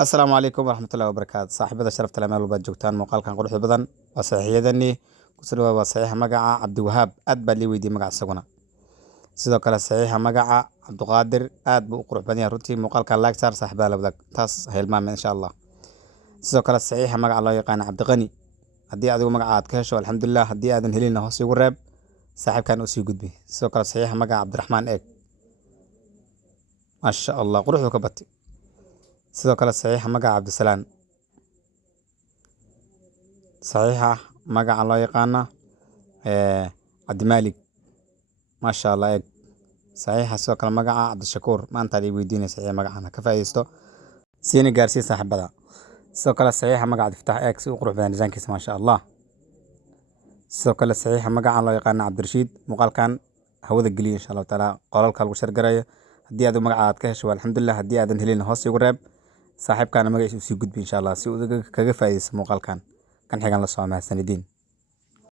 السلام عليكم ورحمة الله وبركاته صاحبة شرفت الأمال وبجوتان مقال كان قرح بدن وصحيحيدني كسر وصحيح مجا عبد الوهاب أدب لي ويدي مجا السجنة sidoo kale saxiixa magaca cabduqaadir aad buu u qurux badan yahay runtii muuqaalka like saar saaxiibada la wadaag taas hilmaame insha allah sidoo kale saxiixa magaca loo yaqaan cabdiqani haddii adigu magaca aad ka hesho alxamdulilah haddii aadan helina hoos igu reeb saaxiibkan usii gudbi sidoo kale saxiixa magaca cabdiraxmaan eeg maasha allah quruxdu ka bati sidoo kale saxiixa magaca cabdisalaan saxiixa magaca loo yaqaana cabdimaalig maasha allah eeg saxiixa sidoo kale magaca cabdishakuur maanta aad weydiinay saxiixa magacana ka faa'iideysto siina gaarsii saaxiibada sidoo kale saxiixa magaca cabdifataax eeg si u qurux badan disaankiisa maasha allah sidoo kale saxiixa magaca loo yaqaana cabdirashiid muuqaalkan hawada geliya insha allahu taala qolalka lagu shargarayo haddii aad magaca aad ka hesho alxamdulilah haddii aadan helin hoos igu reeb saaxiibkaana magaciisa usii gudbi insha allah si uu kaga faa'iideysto muuqaalkan kan xigan la soo mahadsanidin